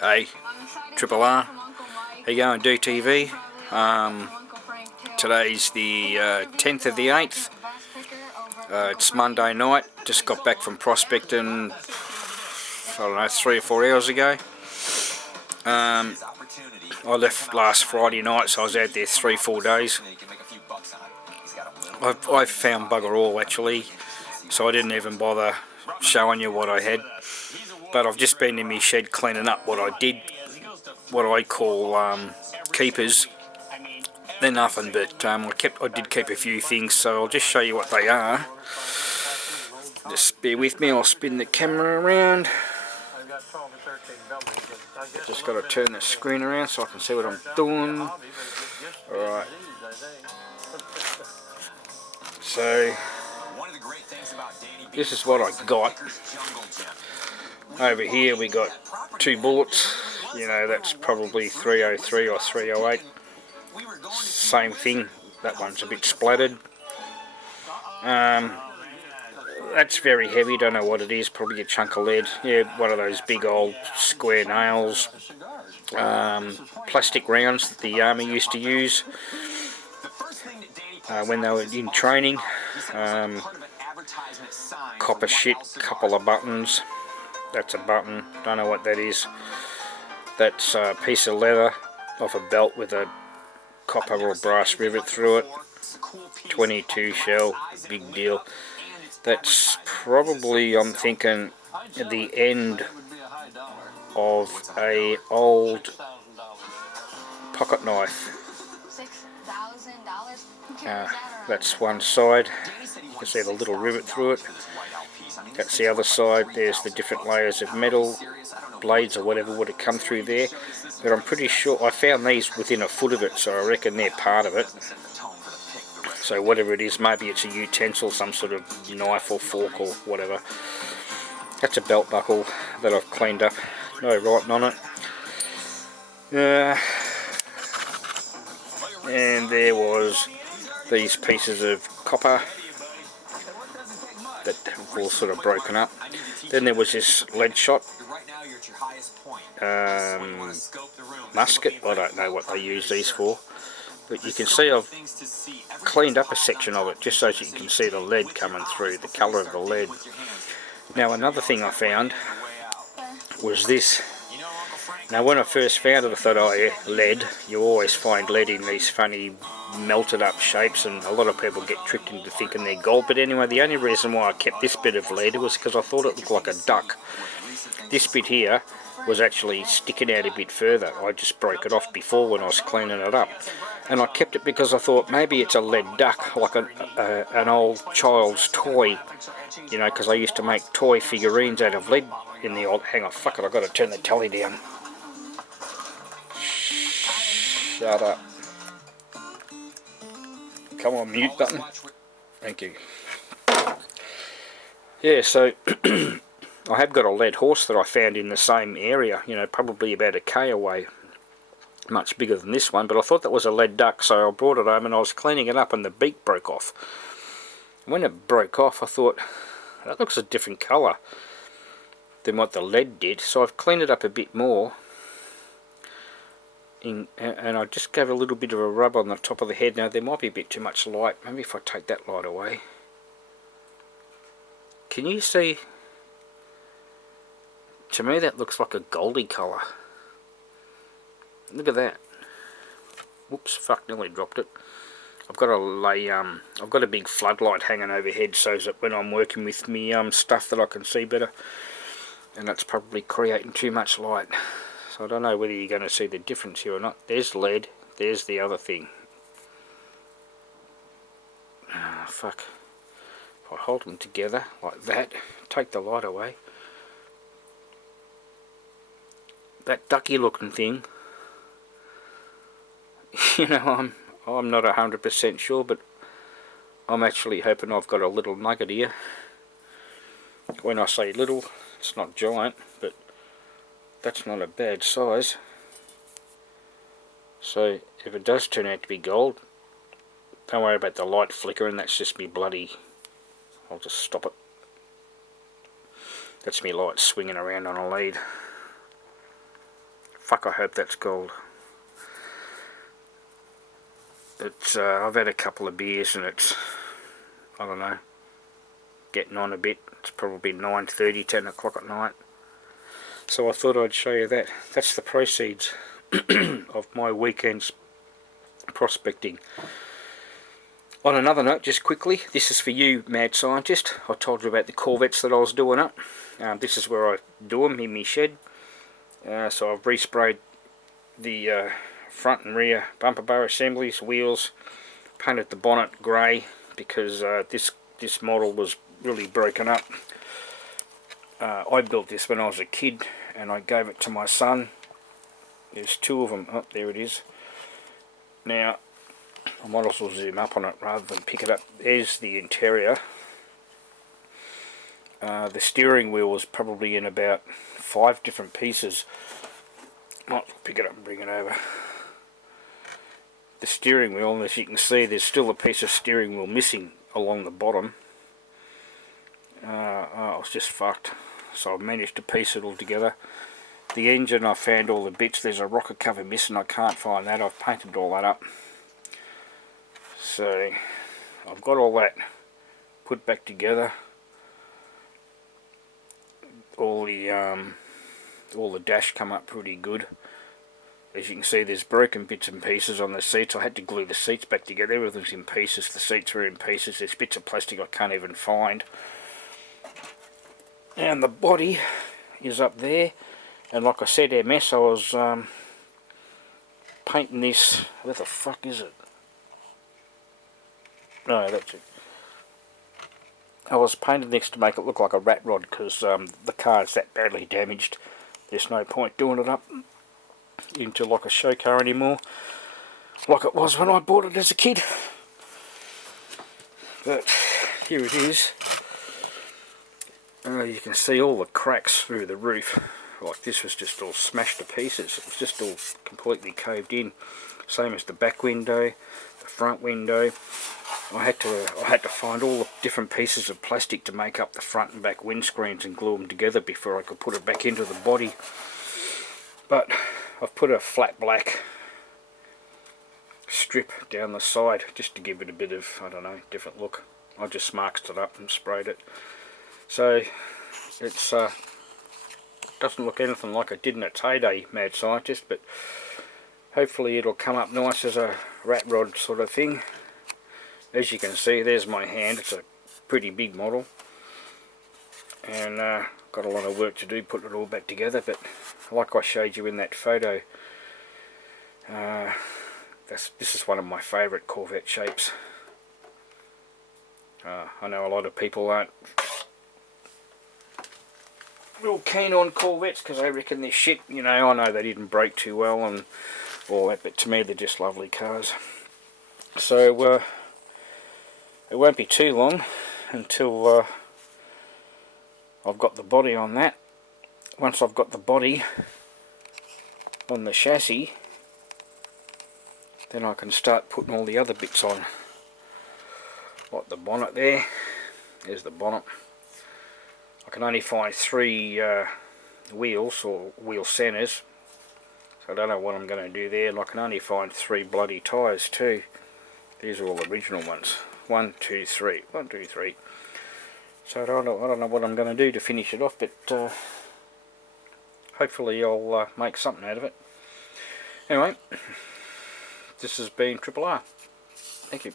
Hey, Triple R. How you going, DTV? Today's the 10th of the 8th. It's Monday night. Just got back from prospecting, I don't know, 3 or 4 hours ago. I left last Friday night, so I was out there 3-4 days. I've found bugger all actually, so I didn't even bother showing you what I had. But I've just been in my shed cleaning up what I did, what I call keepers. They're nothing, but I did keep a few things, so I'll just show you what they are. Just bear with me, I'll spin the camera around. Just got to turn the screen around so I can see what I'm doing. Alright. So, this is what I got. Over here we got 2 bullets. You know, that's probably 303 or 308. Same thing, that one's a bit splattered. That's very heavy, don't know what it is, probably a chunk of lead. Yeah, one of those big old square nails. Plastic rounds that the army used to use when they were in training. Copper shit, couple of buttons. That's a button, don't know what that is. That's a piece of leather off a belt with a copper or brass rivet through it. 22 shell, big deal. That's probably, I'm thinking, at the end of a old pocket knife. That's one side. You can see the little rivet through it. That's the other side. There's the different layers of metal, blades or whatever would have come through there. But I'm pretty sure I found these within a foot of it, so I reckon they're part of it. So whatever it is, maybe it's a utensil, some sort of knife or fork or whatever. That's a belt buckle that I've cleaned up. No writing on it. And there was these pieces of copper that have all sort of broken up. Then there was this lead shot musket. I don't know what they use these for, but you can see I've cleaned up a section of it just so that you can see the lead coming through, the colour of the lead. Now another thing I found was this. Now when I first found it I thought, oh yeah, lead. You always find lead in these funny melted up shapes, and a lot of people get tricked into thinking they're gold. But anyway, the only reason why I kept this bit of lead was because I thought it looked like a duck. This bit here was actually sticking out a bit further. I just broke it off before when I was cleaning it up. And I kept it because I thought maybe it's a lead duck, like an old child's toy. You know, because I used to make toy figurines out of lead in the old... Hang on, fuck it, I've got to turn the telly down. Shut up. Come on, mute button. Thank you. Yeah, so I have got a lead horse that I found in the same area, you know, probably about a K away. Much bigger than this one, but I thought that was a lead duck, so I brought it home and I was cleaning it up and the beak broke off. When it broke off I thought, that looks a different colour than what the lead did, so I've cleaned it up a bit more. And I just gave a little bit of a rub on the top of the head. Now there might be a bit too much light, maybe if I take that light away. Can you see? To me that looks like a goldy colour. Look at that. Whoops, fuck, nearly dropped it. I've got I've got a big floodlight hanging overhead so that when I'm working with me stuff that I can see better. And that's probably creating too much light. So I don't know whether you're going to see the difference here or not. There's lead, there's the other thing. Ah, fuck. If I hold them together like that, take the light away. That ducky looking thing, you know, I'm not 100% sure, but I'm actually hoping I've got a little nugget here. When I say little, it's not giant, but that's not a bad size. So if it does turn out to be gold, don't worry about the light flickering, that's just me bloody... I'll just stop it. That's me light swinging around on a lead. Fuck, I hope that's gold. It's I've had a couple of beers and it's, I don't know, getting on a bit. It's probably 9:30, 10 o'clock at night. So I thought I'd show you that. That's the proceeds of my weekend's prospecting. On another note, just quickly, this is for you, mad scientist. I told you about the corvettes that I was doing up. This is where I do them, in my shed. So I've resprayed the front and rear bumper bar assemblies, wheels, painted the bonnet grey because this model was really broken up. I built this when I was a kid and I gave it to my son. There's two of them. Oh, there it is. Now, I might as well zoom up on it rather than pick it up. There's the interior. The steering wheel was probably in about 5 different pieces. Might pick it up and bring it over. The steering wheel, and as you can see, there's still a piece of steering wheel missing along the bottom. I was just fucked. So I've managed to piece it all together. The engine, I found all the bits. There's a rocker cover missing. I can't find that. I've painted all that up. So I've got all that put back together. All the dash come up pretty good. As you can see, there's broken bits and pieces on the seats. I had to glue the seats back together. Everything's in pieces. The seats are in pieces. There's bits of plastic I can't even find. And the body is up there. And like I said, MS, I was painting this. Where the fuck is it? No, that's it. I was painting this to make it look like a rat rod because the car is that badly damaged. There's no point doing it up into like a show car anymore, like it was when I bought it as a kid. But here it is. You can see all the cracks through the roof. Like this was just all smashed to pieces. It was just all completely caved in. Same as the back window, the front window. I had to find all the different pieces of plastic to make up the front and back windscreens and glue them together before I could put it back into the body. But I've put a flat black strip down the side just to give it a bit of, I don't know, different look. I just marked it up and sprayed it. So it's doesn't look anything like it did in its heyday, mad scientist, but hopefully it'll come up nice as a rat rod sort of thing. As you can see, there's my hand. It's a pretty big model, and got a lot of work to do putting it all back together. But like I showed you in that photo, this is one of my favourite Corvette shapes. I know a lot of people aren't real keen on Corvettes because they reckon they're shit. You know, I know they didn't break too well and all that, but to me they're just lovely cars. So it won't be too long until I've got the body on that. Once I've got the body on the chassis, then I can start putting all the other bits on. Like the bonnet there. There's the bonnet. I can only find 3 wheels or wheel centres. So I don't know what I'm going to do there. And I can only find 3 bloody tyres too. These are all original ones. 1, 2, 3. 1, 2, 3. So I don't know what I'm going to do to finish it off, but hopefully I'll make something out of it. Anyway, this has been Triple R. Thank you.